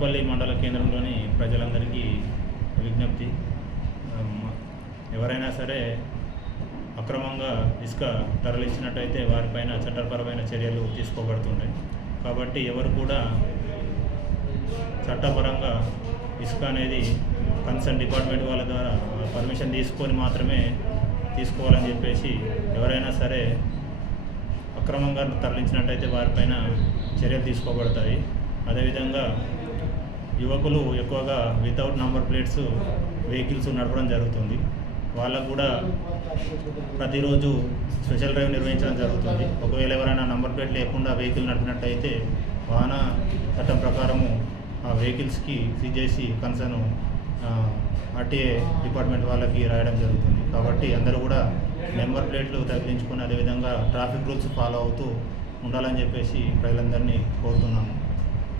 వడపల్లి మండల కేంద్రంలోని ప్రజలందరికీ విజ్ఞప్తి. ఎవరైనా సరే అక్రమంగా ఇసుక తరలించినట్టయితే వారిపైన చట్టపరమైన చర్యలు తీసుకోబడుతుంటాయి కాబట్టి ఎవరు కూడా చట్టపరంగా ఇసుక అనేది కన్సర్న్ డిపార్ట్మెంట్ వాళ్ళ ద్వారా పర్మిషన్ తీసుకొని మాత్రమే తీసుకోవాలని చెప్పేసి ఎవరైనా సరే అక్రమంగా తరలించినట్టయితే వారిపైన చర్యలు తీసుకోబడతాయి. అదేవిధంగా యువకులు ఎక్కువగా వితౌట్ నంబర్ ప్లేట్స్ వెహికల్స్ నడపడం జరుగుతుంది. వాళ్ళకు కూడా ప్రతిరోజు స్పెషల్ డ్రైవ్ నిర్వహించడం జరుగుతుంది. ఒకవేళ ఎవరైనా నంబర్ ప్లేట్ లేకుండా వెహికల్ నడిపినట్టయితే వాహన చట్టం ప్రకారము ఆ వెహికల్స్కి సీజ్ చేసి కన్సర్న్ ఆర్టీఏ డిపార్ట్మెంట్ వాళ్ళకి రాయడం జరుగుతుంది. కాబట్టి అందరూ కూడా నెంబర్ ప్లేట్లు తగిలించుకొని అదేవిధంగా ట్రాఫిక్ రూల్స్ ఫాలో అవుతూ ఉండాలని చెప్పేసి ప్రజలందరినీ కోరుతున్నాము